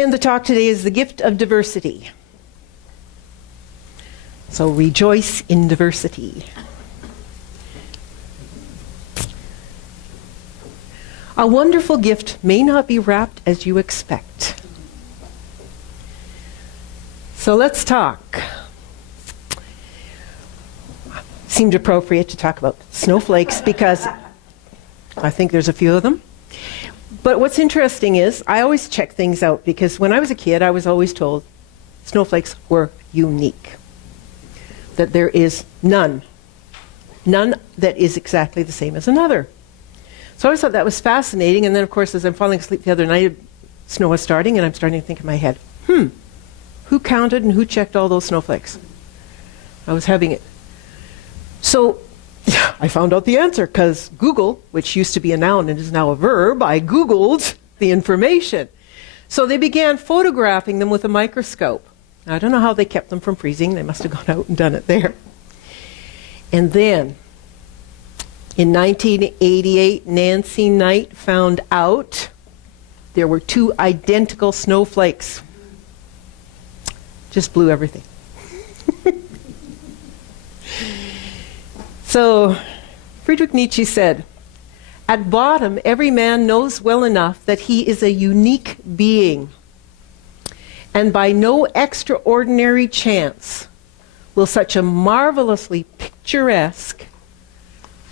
And the talk today is the gift of diversity. So rejoice in diversity. A wonderful gift may not be wrapped as you expect. So let's talk. Seemed appropriate to talk about snowflakes because I think there's a few of them. But what's interesting is I always check things out because when I was a kid, I was always told snowflakes were unique. That there is none that is exactly the same as another. So I always thought that was fascinating. And then, of course, as I'm falling asleep the other night, snow was starting, and I'm starting to think in my head, who counted and who checked all those snowflakes? I was having it. So I found out the answer because Google, which used to be a noun and is now a verb, I Googled the information. So they began photographing them with a microscope. I don't know how they kept them from freezing. They must have gone out and done it there. And then in 1988, Nancy Knight found out there were 2 identical snowflakes. Just blew everything. So Friedrich Nietzsche said, "At bottom, every man knows well enough that he is a unique being. And by no extraordinary chance will such a marvelously picturesque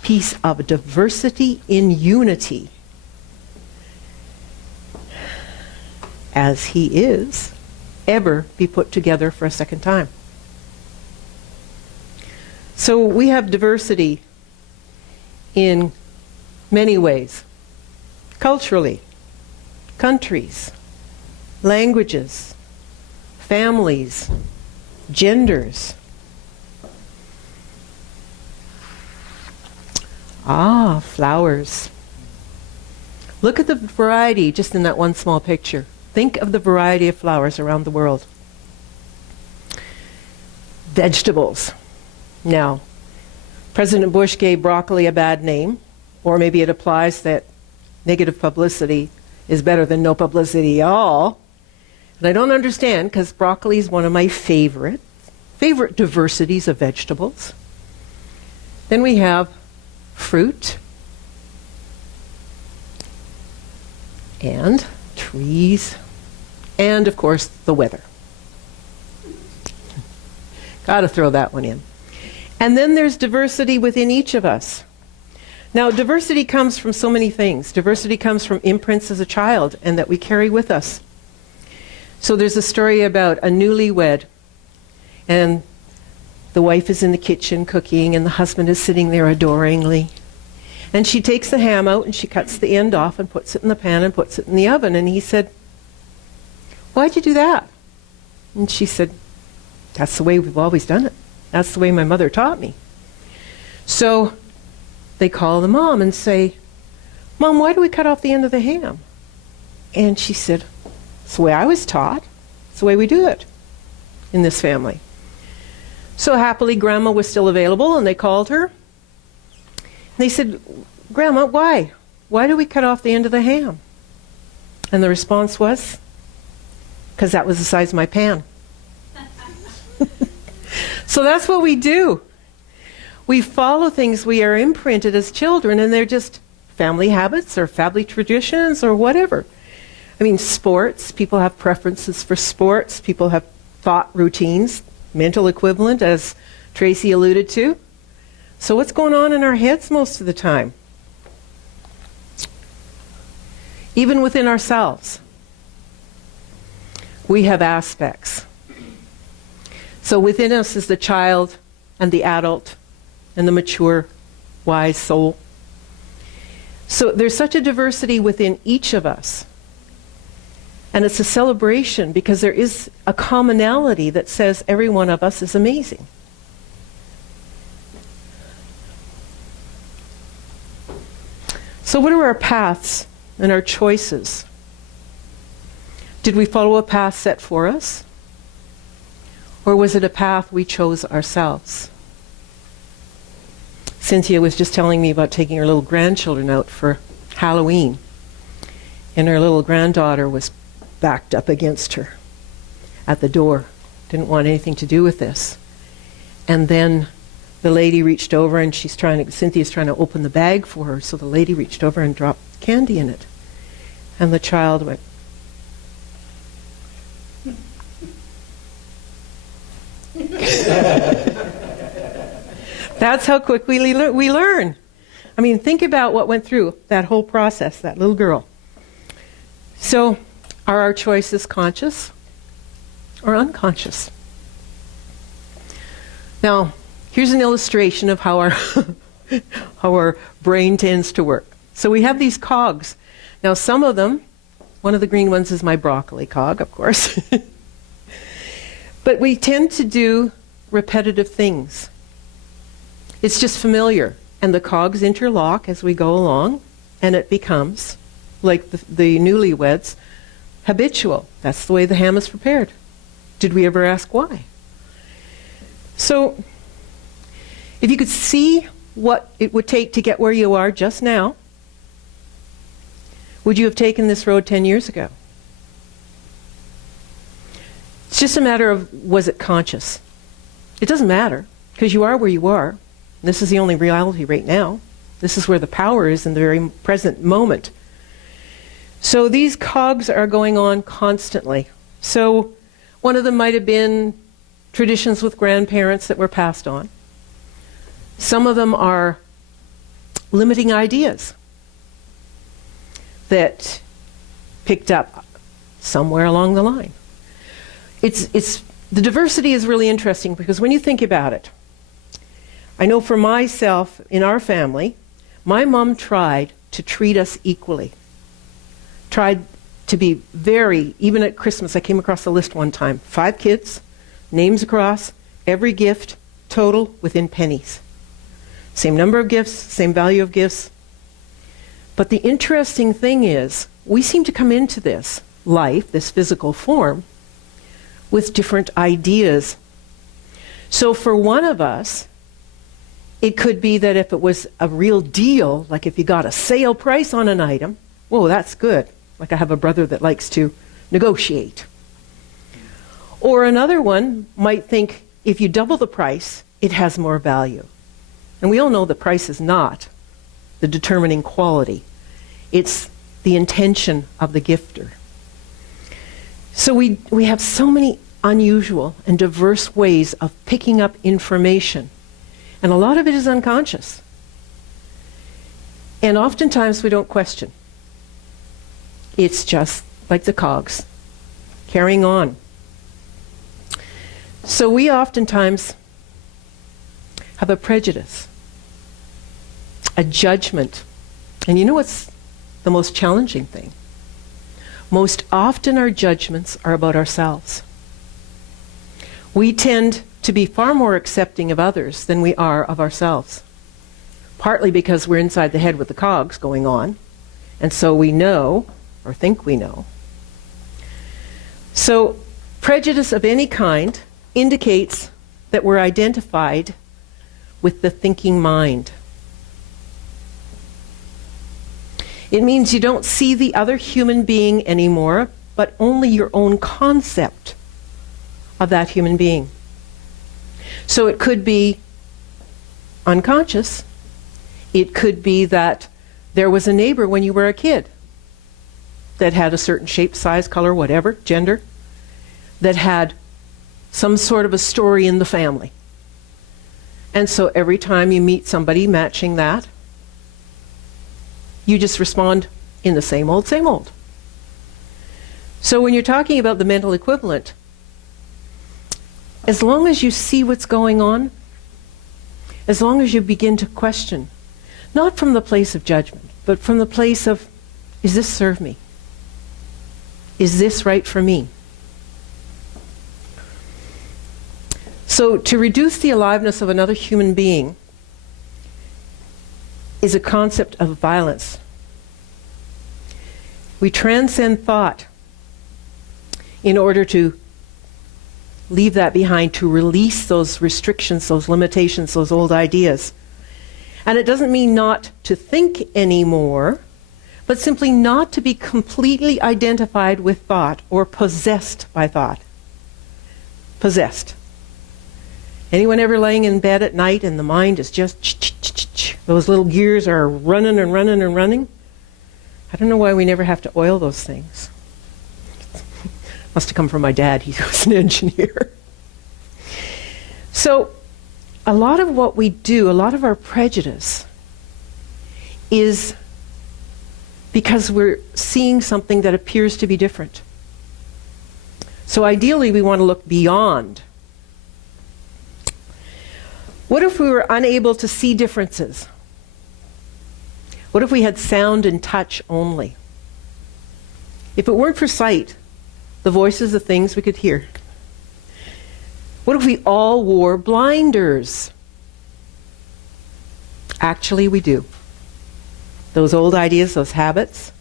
piece of diversity in unity as he is ever be put together for a second time." So we have diversity in many ways. Culturally, countries, languages, families, genders. Flowers. Look at the variety just in that one small picture. Think of the variety of flowers around the world. Vegetables. Now, President Bush gave broccoli a bad name, or maybe it applies that negative publicity is better than no publicity at all. And I don't understand because broccoli is one of my favorite diversities of vegetables. Then we have fruit and trees and, of course, the weather. Got to throw that one in. And then there's diversity within each of us. Now, diversity comes from so many things. Diversity comes from imprints as a child and that we carry with us. So there's a story about a newlywed, and the wife is in the kitchen cooking, and the husband is sitting there adoringly. And she takes the ham out, and she cuts the end off and puts it in the pan and puts it in the oven. And he said, "Why'd you do that?" And she said, "That's the way we've always done it. That's the way my mother taught me." So they call the mom and say, "Mom, why do we cut off the end of the ham?" And she said, "It's the way I was taught. It's the way we do it in this family." So happily, Grandma was still available, and they called her. And they said, "Grandma, why? Why do we cut off the end of the ham?" And the response was, "Because that was the size of my pan." So that's what we do. We follow things we are imprinted as children, and they're just family habits or family traditions or whatever. I mean, sports, people have preferences for sports. People have thought routines, mental equivalent, as Tracy alluded to. So what's going on in our heads most of the time? Even within ourselves, we have aspects. So within us is the child and the adult and the mature, wise soul. So there's such a diversity within each of us. And it's a celebration because there is a commonality that says every one of us is amazing. So what are our paths and our choices? Did we follow a path set for us? Or was it a path we chose ourselves? Cynthia was just telling me about taking her little grandchildren out for Halloween. And her little granddaughter was backed up against her at the door. Didn't want anything to do with this. And then the lady reached over and Cynthia's trying to open the bag for her, so the lady reached over and dropped candy in it. And the child went, That's how quickly we learn. I mean, think about what went through that whole process, that little girl. So, are our choices conscious or unconscious? Now, here's an illustration of how our brain tends to work. So we have these cogs. Now, some of them, one of the green ones is my broccoli cog, of course. But we tend to do repetitive things. It's just familiar. And the cogs interlock as we go along, and it becomes, like the newlyweds, habitual. That's the way the ham is prepared. Did we ever ask why? So, if you could see what it would take to get where you are just now, would you have taken this road 10 years ago? It's just a matter of, was it conscious? It doesn't matter, because you are where you are. This is the only reality right now. This is where the power is in the very present moment. So these cogs are going on constantly. So one of them might have been traditions with grandparents that were passed on. Some of them are limiting ideas that picked up somewhere along the line. The diversity is really interesting because when you think about it, I know for myself, in our family, my mom tried to treat us equally. Tried to be even at Christmas, I came across a list one time. 5 kids, names across, every gift, total within pennies. Same number of gifts, same value of gifts. But the interesting thing is, we seem to come into this life, this physical form, with different ideas. So for one of us, it could be that if it was a real deal, like if you got a sale price on an item, whoa, that's good. Like I have a brother that likes to negotiate. Or another one might think if you double the price, it has more value. And we all know the price is not the determining quality. It's the intention of the gifter. So we have so many unusual and diverse ways of picking up information. And a lot of it is unconscious. And oftentimes we don't question. It's just like the cogs, carrying on. So we oftentimes have a prejudice, a judgment. And you know what's the most challenging thing? Most often our judgments are about ourselves. We tend to be far more accepting of others than we are of ourselves. Partly because we're inside the head with the cogs going on, and so we know, or think we know. So prejudice of any kind indicates that we're identified with the thinking mind. It means you don't see the other human being anymore, but only your own concept of that human being. So it could be unconscious. It could be that there was a neighbor when you were a kid that had a certain shape, size, color, whatever, gender, that had some sort of a story in the family. And so every time you meet somebody matching that, you just respond in the same old, same old. So when you're talking about the mental equivalent, as long as you see what's going on, as long as you begin to question, not from the place of judgment, but from the place of, is this serve me? Is this right for me? So to reduce the aliveness of another human being is a concept of violence. We transcend thought in order to leave that behind, to release those restrictions, those limitations, those old ideas. And it doesn't mean not to think anymore, but simply not to be completely identified with thought or possessed by thought. Possessed. Anyone ever laying in bed at night and the mind is just those little gears are running and running and running? I don't know why we never have to oil those things. Must have come from my dad. He was an engineer. So a lot of what we do, a lot of our prejudice is because we're seeing something that appears to be different. So ideally, we want to look beyond. What if we were unable to see differences? What if we had sound and touch only? If it weren't for sight, the voices of things we could hear. What if we all wore blinders? Actually, we do. Those old ideas, those habits.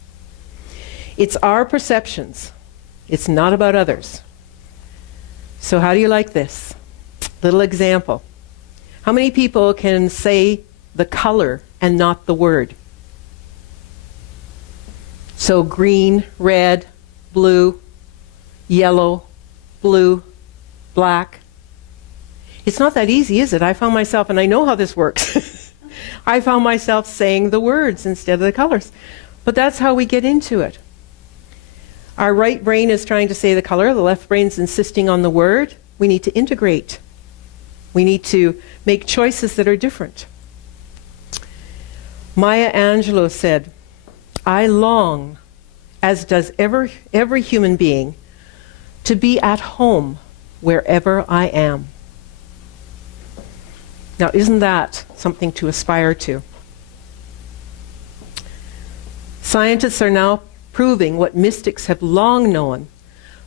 It's our perceptions. It's not about others. So how do you like this? Little example. How many people can say the color and not the word? So green, red, blue, yellow, blue, black. It's not that easy, is it? I found myself, and I know how this works, I found myself saying the words instead of the colors. But that's how we get into it. Our right brain is trying to say the color, the left brain's insisting on the word. We need to integrate. We need to make choices that are different. Maya Angelou said, I long, as does every human being, to be at home wherever I am. Now, isn't that something to aspire to? Scientists are now proving what mystics have long known.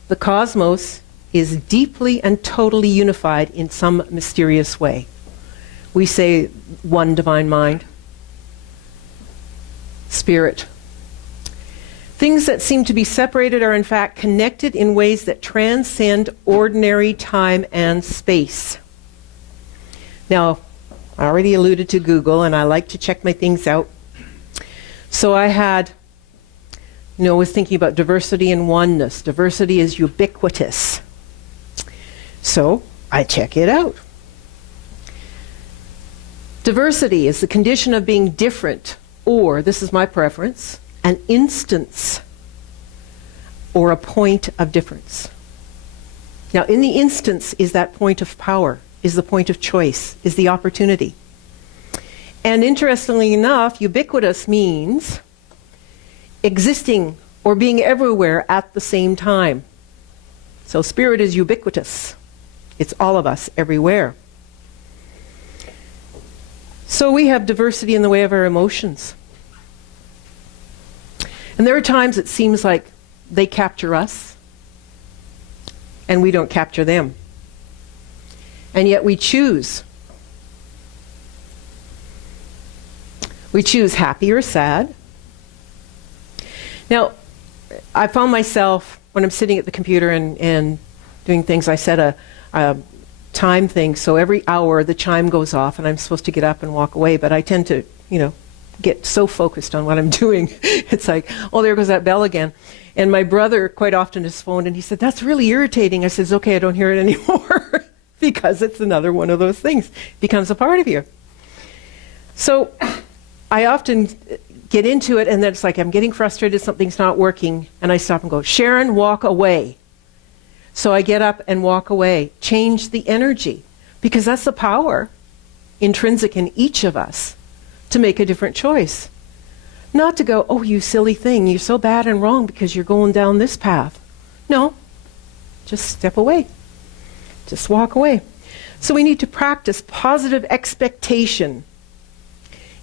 The cosmos is deeply and totally unified in some mysterious way. We say one divine mind, spirit. Things that seem to be separated are in fact connected in ways that transcend ordinary time and space. Now, I already alluded to Google, and I like to check my things out. So I was thinking about diversity and oneness. Diversity is ubiquitous. So I check it out. Diversity is the condition of being different, or, this is my preference, an instance or a point of difference. Now, in the instance is that point of power, is the point of choice, is the opportunity. And interestingly enough, ubiquitous means existing or being everywhere at the same time. So spirit is ubiquitous. It's all of us, everywhere. So we have diversity in the way of our emotions. And there are times it seems like they capture us, and we don't capture them. And yet we choose. We choose happy or sad. Now, I found myself, when I'm sitting at the computer and doing things, I set a time thing, so every hour the chime goes off and I'm supposed to get up and walk away, but I tend to, get so focused on what I'm doing. It's like, oh, there goes that bell again. And my brother quite often has phoned and he said, that's really irritating. I said, it's okay, I don't hear it anymore. Because it's another one of those things. It becomes a part of you. So I often get into it, and then it's like I'm getting frustrated, something's not working, and I stop and go, Sharon, walk away. So I get up and walk away. Change the energy. Because that's the power intrinsic in each of us to make a different choice. Not to go, oh, you silly thing, you're so bad and wrong because you're going down this path. No, just step away. Just walk away. So we need to practice positive expectation.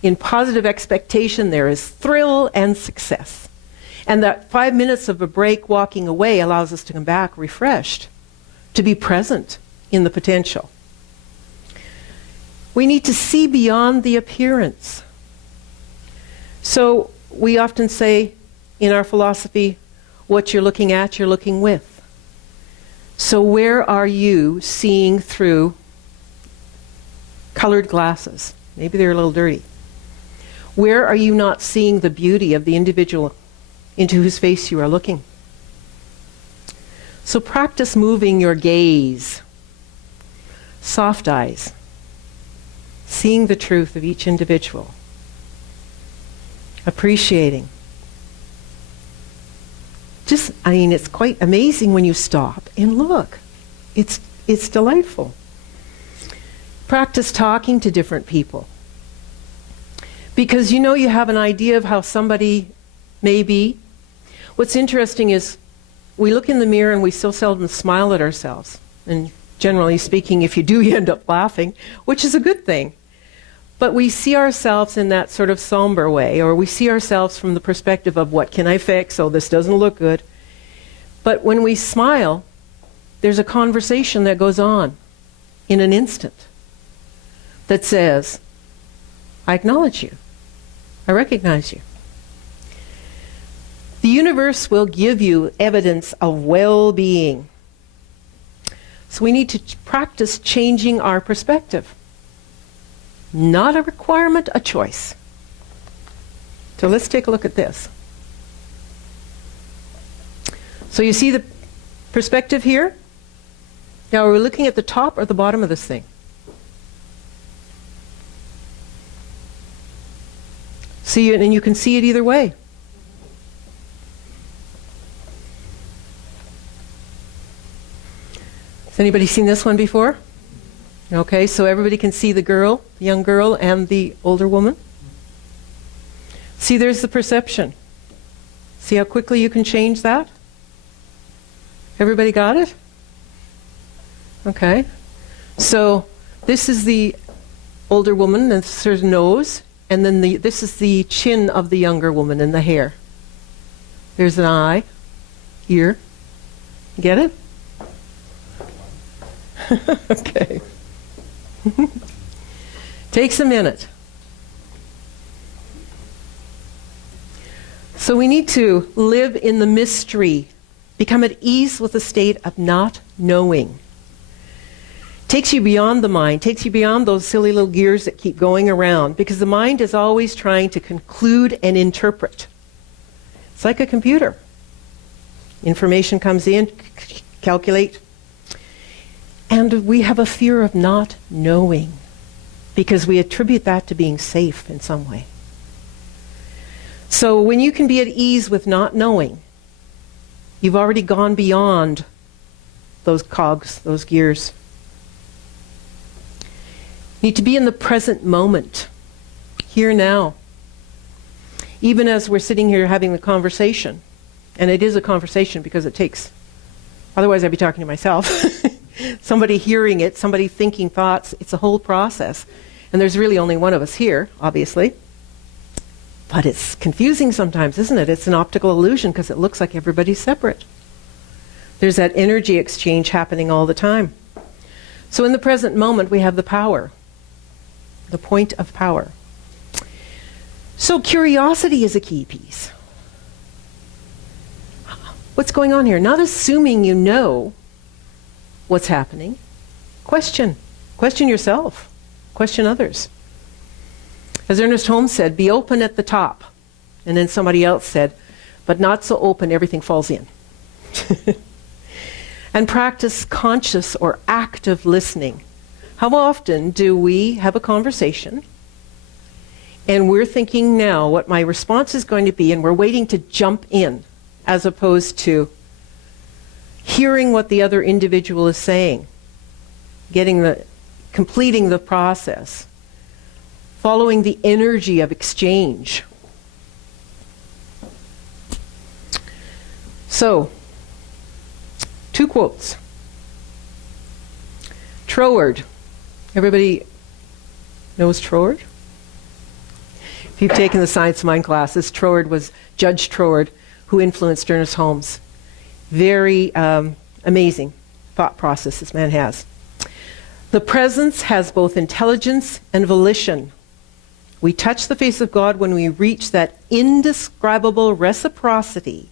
In positive expectation, there is thrill and success. And that 5 minutes of a break walking away allows us to come back refreshed, to be present in the potential. We need to see beyond the appearance. So we often say in our philosophy, what you're looking at, you're looking with. So where are you seeing through colored glasses? Maybe they're a little dirty. Where are you not seeing the beauty of the individual into whose face you are looking? So practice moving your gaze. Soft eyes. Seeing the truth of each individual. Appreciating. It's quite amazing when you stop and look. It's delightful. Practice talking to different people. Because you have an idea of how somebody may be. What's interesting is we look in the mirror and we so seldom smile at ourselves. And generally speaking, if you do, you end up laughing, which is a good thing. But we see ourselves in that sort of somber way, or we see ourselves from the perspective of what can I fix? Oh, this doesn't look good. But when we smile, there's a conversation that goes on in an instant that says, I acknowledge you. I recognize you. The universe will give you evidence of well-being. So we need to practice changing our perspective. Not a requirement, a choice. So let's take a look at this. So you see the perspective here? Now are we looking at the top or the bottom of this thing? See it, and you can see it either way. Has anybody seen this one before? Okay, so everybody can see the girl, the young girl, and the older woman. See, there's the perception. See how quickly you can change that? Everybody got it? Okay. So this is the older woman, and this is her nose, and then this is the chin of the younger woman and the hair. There's an eye, ear. Get it? Okay. Takes a minute. So we need to live in the mystery, become at ease with the state of not knowing. Takes you beyond the mind, takes you beyond those silly little gears that keep going around, because the mind is always trying to conclude and interpret. It's like a computer. Information comes in, calculate. And we have a fear of not knowing because we attribute that to being safe in some way. So when you can be at ease with not knowing, you've already gone beyond those cogs, those gears. You need to be in the present moment, here now. Even as we're sitting here having the conversation, and it is a conversation because it takes, otherwise I'd be talking to myself. Somebody hearing it, somebody thinking thoughts, it's a whole process. And there's really only one of us here, obviously. But it's confusing sometimes, isn't it? It's an optical illusion because it looks like everybody's separate. There's that energy exchange happening all the time. So in the present moment, we have the power, the point of power. So curiosity is a key piece. What's going on here? Not assuming you know what's happening. Question. Question yourself. Question others. As Ernest Holmes said, be open at the top. And then somebody else said, but not so open, everything falls in. And practice conscious or active listening. How often do we have a conversation and we're thinking now what my response is going to be, and we're waiting to jump in as opposed to hearing what the other individual is saying, completing the process, following the energy of exchange. So, 2 quotes. Troward. Everybody knows Troward? If you've taken the Science of Mind classes, Troward was Judge Troward, who influenced Ernest Holmes. Very amazing thought process this man has. The presence has both intelligence and volition. We touch the face of God when we reach that indescribable reciprocity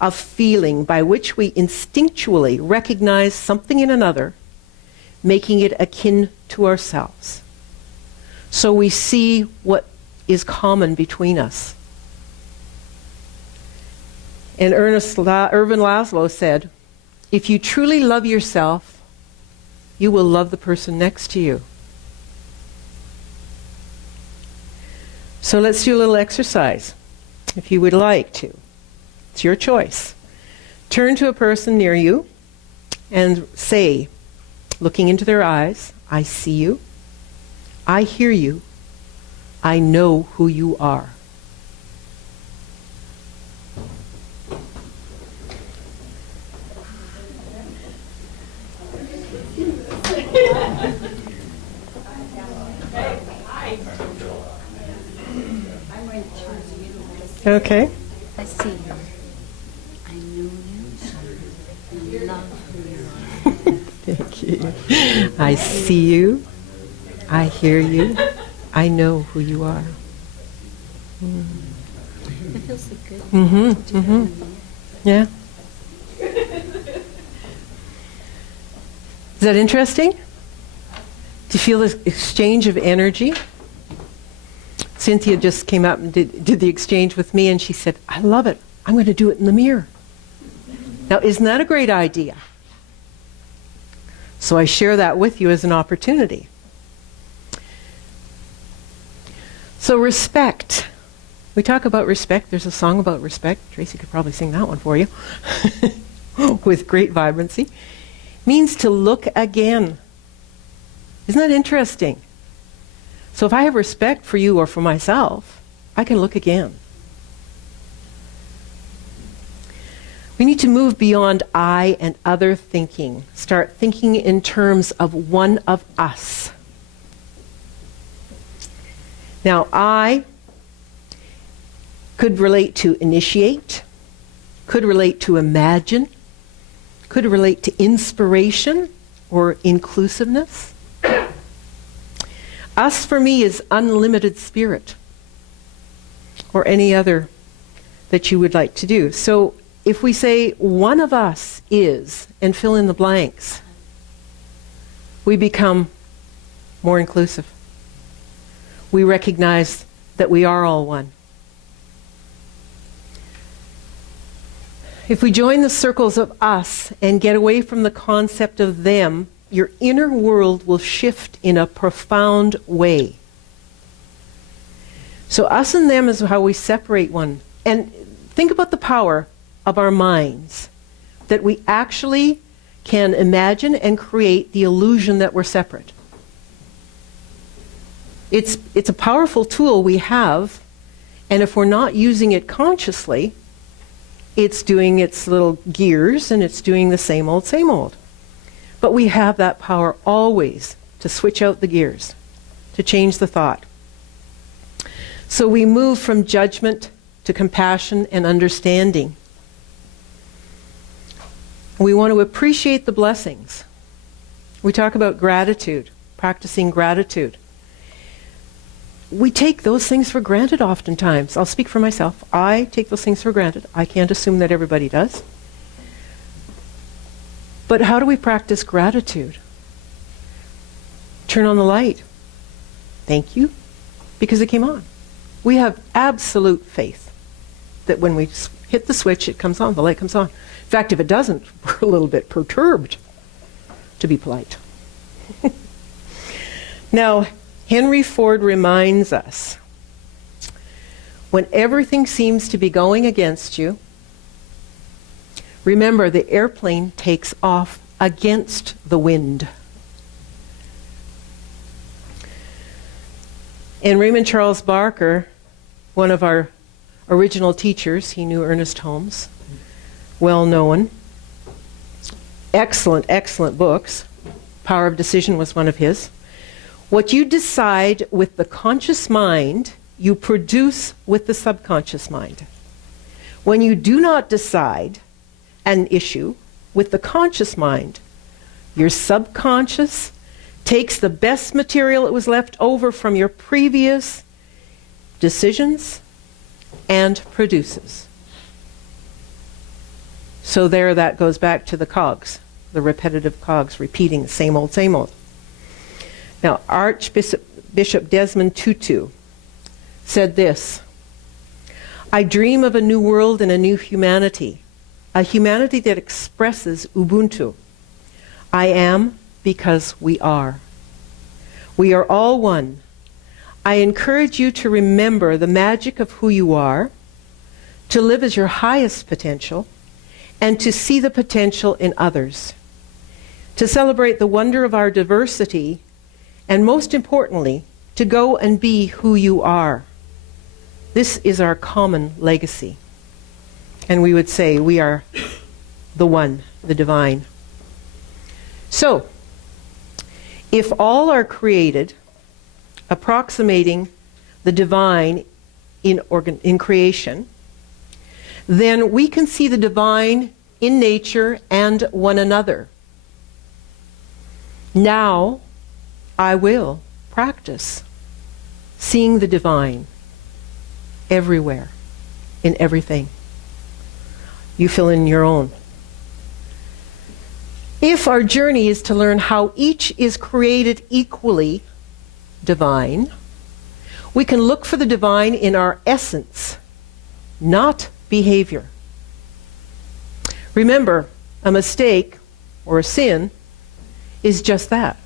of feeling by which we instinctually recognize something in another, making it akin to ourselves. So we see what is common between us. And Ervin Laszlo said, if you truly love yourself, you will love the person next to you. So let's do a little exercise, if you would like to. It's your choice. Turn to a person near you and say, looking into their eyes, I see you, I hear you, I know who you are. Okay. I see you. I know you. I love who you are. Thank you. I see you. I hear you. I know who you are. It feels so good. Mm-hmm. Mm-hmm. Yeah. Is that interesting? Do you feel this exchange of energy? Cynthia just came out and did the exchange with me, and she said, I love it. I'm going to do it in the mirror. Now, isn't that a great idea? So I share that with you as an opportunity. So respect. We talk about respect. There's a song about respect. Tracy could probably sing that one for you. With great vibrancy. Means to look again. Isn't that interesting? So if I have respect for you or for myself, I can look again. We need to move beyond I and other thinking. Start thinking in terms of one of us. Now, I could relate to initiate, could relate to imagine, could relate to inspiration or inclusiveness. Us for me is unlimited spirit, or any other that you would like to do. So if we say one of us is, and fill in the blanks, we become more inclusive. We recognize that we are all one. If we join the circles of us and get away from the concept of them, your inner world will shift in a profound way. So us and them is how we separate one. And think about the power of our minds, that we actually can imagine and create the illusion that we're separate. It's a powerful tool we have, and if we're not using it consciously, it's doing its little gears and it's doing the same old, same old. But we have that power always to switch out the gears, to change the thought. So we move from judgment to compassion and understanding. We want to appreciate the blessings. We talk about gratitude, practicing gratitude. We take those things for granted oftentimes. I'll speak for myself. I take those things for granted. I can't assume that everybody does. But how do we practice gratitude? Turn on the light. Thank you, because it came on. We have absolute faith that when we hit the switch, it comes on, the light comes on. In fact, if it doesn't, we're a little bit perturbed, to be polite. Now, Henry Ford reminds us, when everything seems to be going against you, remember, the airplane takes off against the wind. And Raymond Charles Barker, one of our original teachers, he knew Ernest Holmes, well known. Excellent, excellent books. Power of Decision was one of his. What you decide with the conscious mind, you produce with the subconscious mind. When you do not decide an issue with the conscious mind, your subconscious takes the best material that was left over from your previous decisions and produces. So there, that goes back to the cogs, the repetitive cogs, repeating the same old, same old. Now, Archbishop Desmond Tutu said this: I dream of a new world and a new humanity, a humanity that expresses Ubuntu. I am because we are. We are all one. I encourage you to remember the magic of who you are, to live as your highest potential, and to see the potential in others, to celebrate the wonder of our diversity, and most importantly, to go and be who you are. This is our common legacy. And we would say we are the one, the divine. So, if all are created approximating the divine in creation, then we can see the divine in nature and one another. Now, I will practice seeing the divine everywhere, in everything. You fill in your own. If our journey is to learn how each is created equally divine, we can look for the divine in our essence, not behavior. Remember, a mistake or a sin is just that.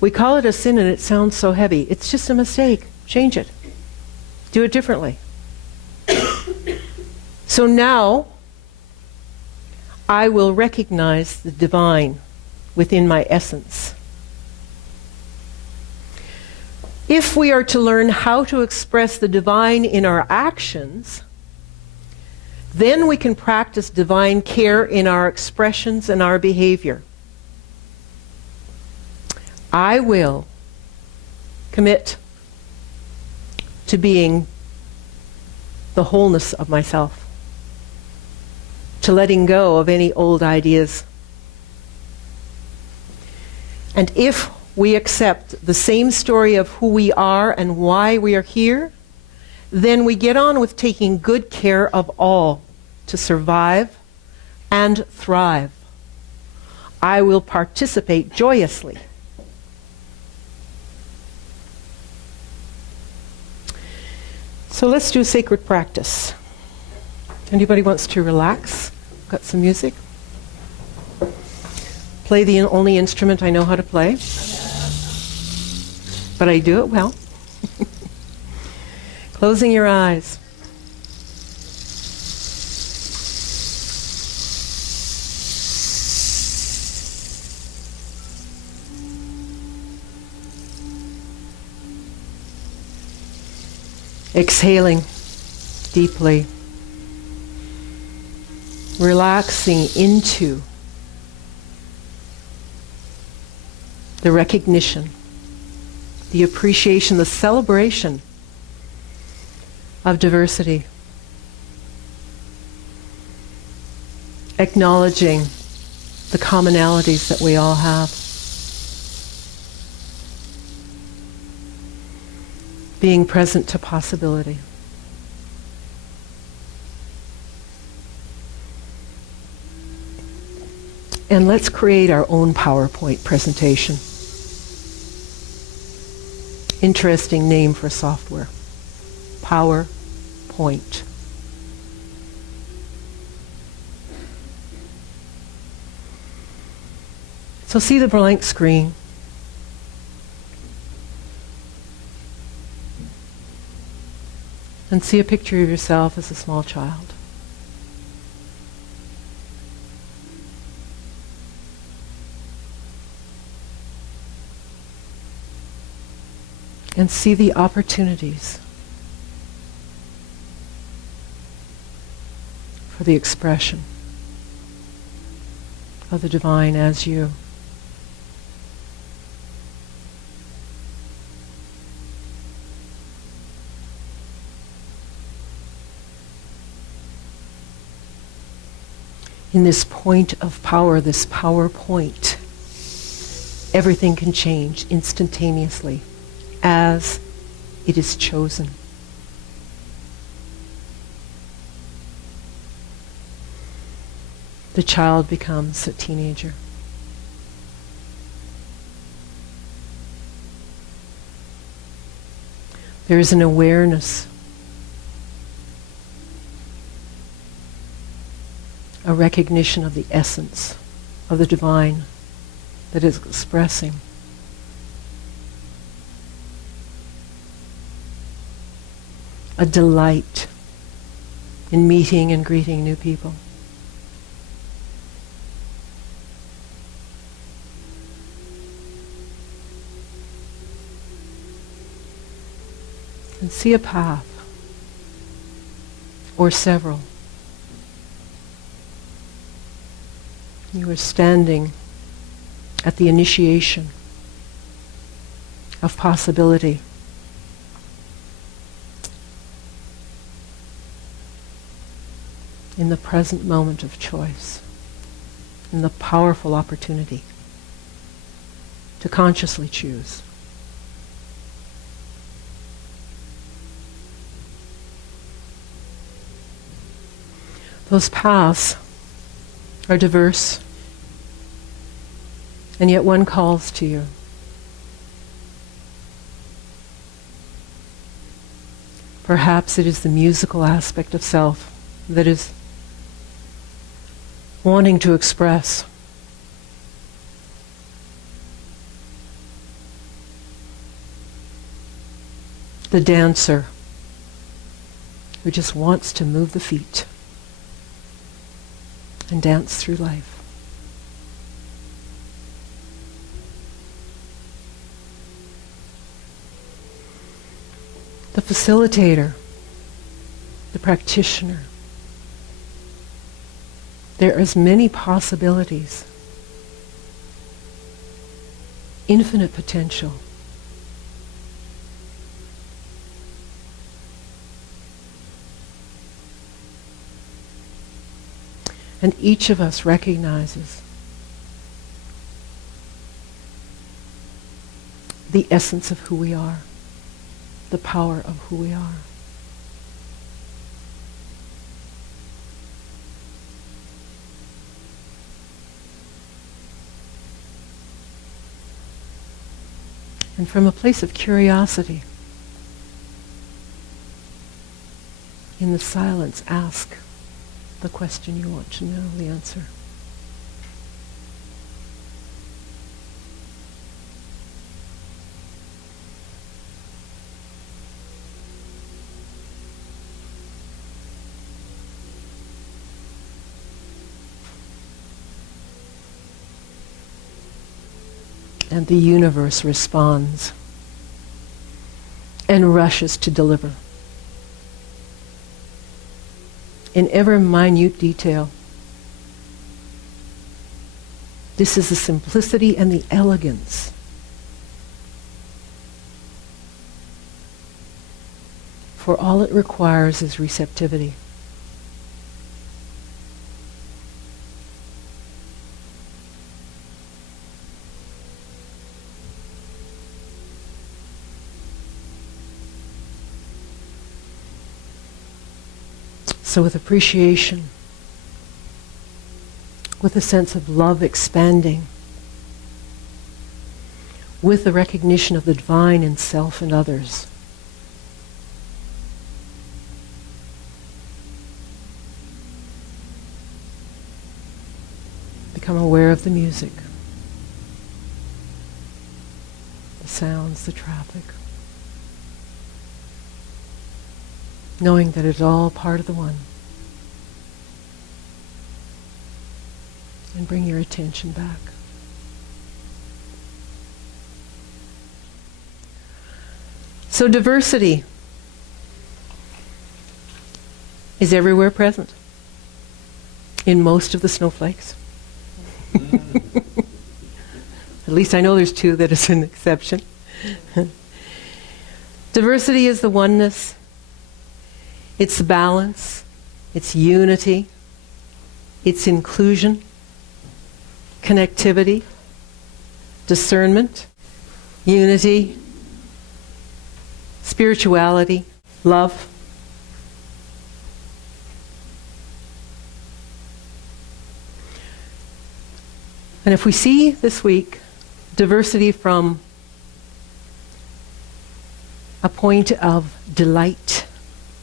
We call it a sin and it sounds so heavy. It's just a mistake. Change it. Do it differently. So now, I will recognize the divine within my essence. If we are to learn how to express the divine in our actions, then we can practice divine care in our expressions and our behavior. I will commit to being the wholeness of myself, to letting go of any old ideas. And if we accept the same story of who we are and why we are here, then we get on with taking good care of all to survive and thrive. I will participate joyously. So let's do a sacred practice. Anybody wants to relax? Got some music? Play the only instrument I know how to play. But I do it well. Closing your eyes. Exhaling deeply. Relaxing into the recognition, the appreciation, the celebration of diversity. Acknowledging the commonalities that we all have. Being present to possibility. And let's create our own PowerPoint presentation. Interesting name for software. PowerPoint. So see the blank screen. And see a picture of yourself as a small child. And see the opportunities for the expression of the divine as you. In this point of power, this power point, everything can change instantaneously as it is chosen. The child becomes a teenager. There is an awareness, a recognition of the essence of the divine that is expressing. A delight in meeting and greeting new people. And see a path, or several. You are standing at the initiation of possibility. In the present moment of choice, in the powerful opportunity to consciously choose. Those paths are diverse, and yet one calls to you. Perhaps it is the musical aspect of self that is wanting to express. The dancer who just wants to move the feet and dance through life. The facilitator, the practitioner. There are as many possibilities, infinite potential. And each of us recognizes the essence of who we are, the power of who we are. And from a place of curiosity, in the silence, ask the question you want to know the answer. And the universe responds and rushes to deliver. In ever minute detail. This is the simplicity and the elegance for all it requires is receptivity. So with appreciation, with a sense of love expanding, with the recognition of the divine in self and others, become aware of the music, the sounds, the traffic, knowing that it's all part of the one. And bring your attention back. So diversity is everywhere present in most of the snowflakes. At least I know there's two that is an exception. Diversity is the oneness. It's the balance. It's unity. It's inclusion. Connectivity. Discernment. Unity. Spirituality. Love. And if we see this week diversity from a point of delight,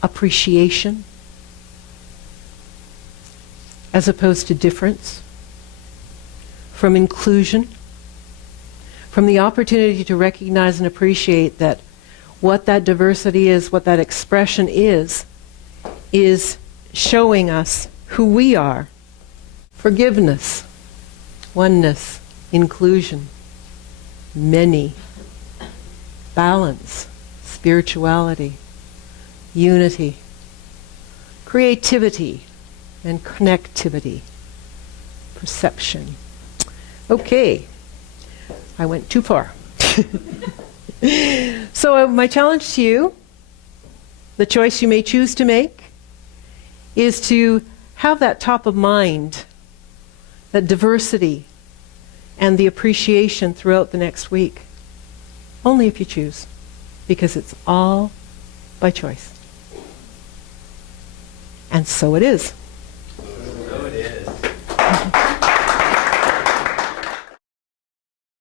appreciation, as opposed to difference, from inclusion, from the opportunity to recognize and appreciate that what that diversity is, what that expression is showing us who we are. Forgiveness, oneness, inclusion, many, balance, spirituality, unity, creativity, and connectivity, perception. Okay, I went too far. So my challenge to you, the choice you may choose to make, is to have that top of mind, that diversity, and the appreciation throughout the next week. Only if you choose, because it's all by choice. And so it is.